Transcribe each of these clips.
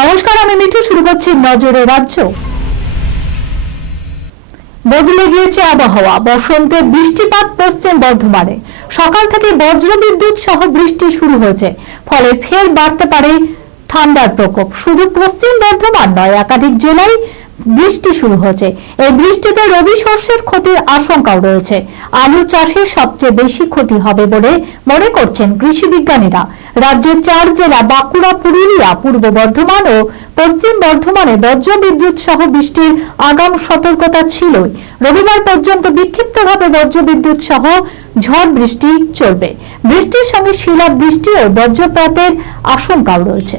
আমি মিঠু। শুরু করছি নজরে রাজ্য। বদলে গিয়েছে আবহাওয়া। বসন্তে বৃষ্টিপাত পশ্চিম বর্ধমানে। সকাল থেকে বজ্রবিদ্যুৎ সহ বৃষ্টি শুরু হয়েছে। ফলে ফের বাড়তে পারে ঠান্ডার প্রকোপ। শুধু পশ্চিম বর্ধমান নয়, একাধিক জেলায় বৃষ্টি শুরু হয়েছে। এই বৃষ্টিতে রবি শস্যের ক্ষতির আশঙ্কাও রয়েছে। আলু চাষের সবচেয়ে বেশি ক্ষতি হবে বলে মনে করছেন কৃষি বিজ্ঞানীরা। রাজ্যের চার জেলা বাঁকুড়া, পুরুলিয়া, পূর্ব বর্ধমান ও পশ্চিম বর্ধমানে বজ্রবিদ্যুৎ সহ বৃষ্টির আগাম সতর্কতা ছিলই। রবিবার পর্যন্ত বিক্ষিপ্তভাবে বজ্রবিদ্যুৎ সহ ঝড় বৃষ্টি চলবে। বৃষ্টির সঙ্গে শিলা বৃষ্টি ও বজ্রপাতের আশঙ্কাও রয়েছে।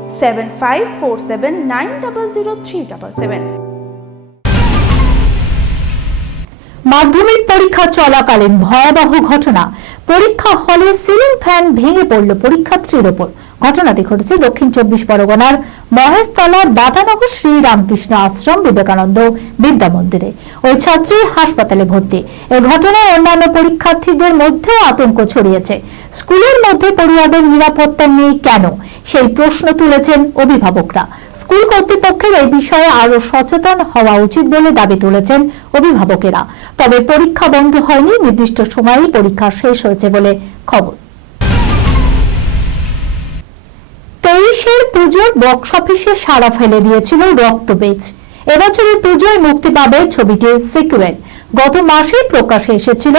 seven five four seven nine double zero three double seven মাধ্যমিক পরীক্ষা চলাকালীন ভয়াবহ ঘটনা। পরীক্ষা হলে সিলিং ফ্যান ভেঙে পড়ল পরীক্ষার্থীর ওপর। ঘটনাটি ঘটেছে দক্ষিণ চব্বিশ পরগনার মহেশতলার বাটানগর শ্রী রামকৃষ্ণ আশ্রম বিবেকানন্দ বিদ্যা মন্দিরে ওই ছাত্রী হাসপাতালে ভর্তি। এ ঘটনায় অন্যান্য পরীক্ষার্থীদের মধ্যে আতঙ্ক ছড়িয়েছে। স্কুলের মধ্যে পড়ুয়াদের নিরাপত্তা নেই কেন? সেই প্রশ্ন তুলেছেন অভিভাবকরা। স্কুল কর্তৃপক্ষের এই বিষয়ে আরও সচেতন হওয়া উচিত বলে দাবি তুলেছেন অভিভাবকেরা। তবে পরীক্ষা বন্ধ হয়নি, নির্দিষ্ট সময়েই পরীক্ষা শেষ হয়েছে বলে খবর। পুজোর বক্স অফিসে সাড়া ফেলে দিয়েছিল রক্তবেজ। এবছরের পুজোয় মুক্তি পাবে ছবিটি সিকুয়েল গত মাসে প্রকাশে এসেছিল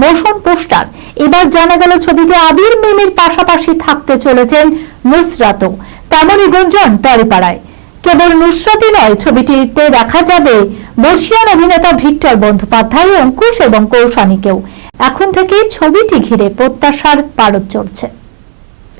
মোশন পোস্টার। এবার জানা গেল ছবিতে আবির মিমির পাশাপাশি থাকতে চলেছেন নুসরাতও। তেমনই গুঞ্জন টরিপাড়ায়। কেবল নুসরাতই নয়, ছবিটিতে দেখা যাবে বর্ষিয়ান অভিনেতা ভিক্টর বন্দ্যোপাধ্যায়, অঙ্কুশ এবং কৌশানীকেও। এখন থেকে ছবিটি ঘিরে প্রত্যাশার পারদ চড়ছে।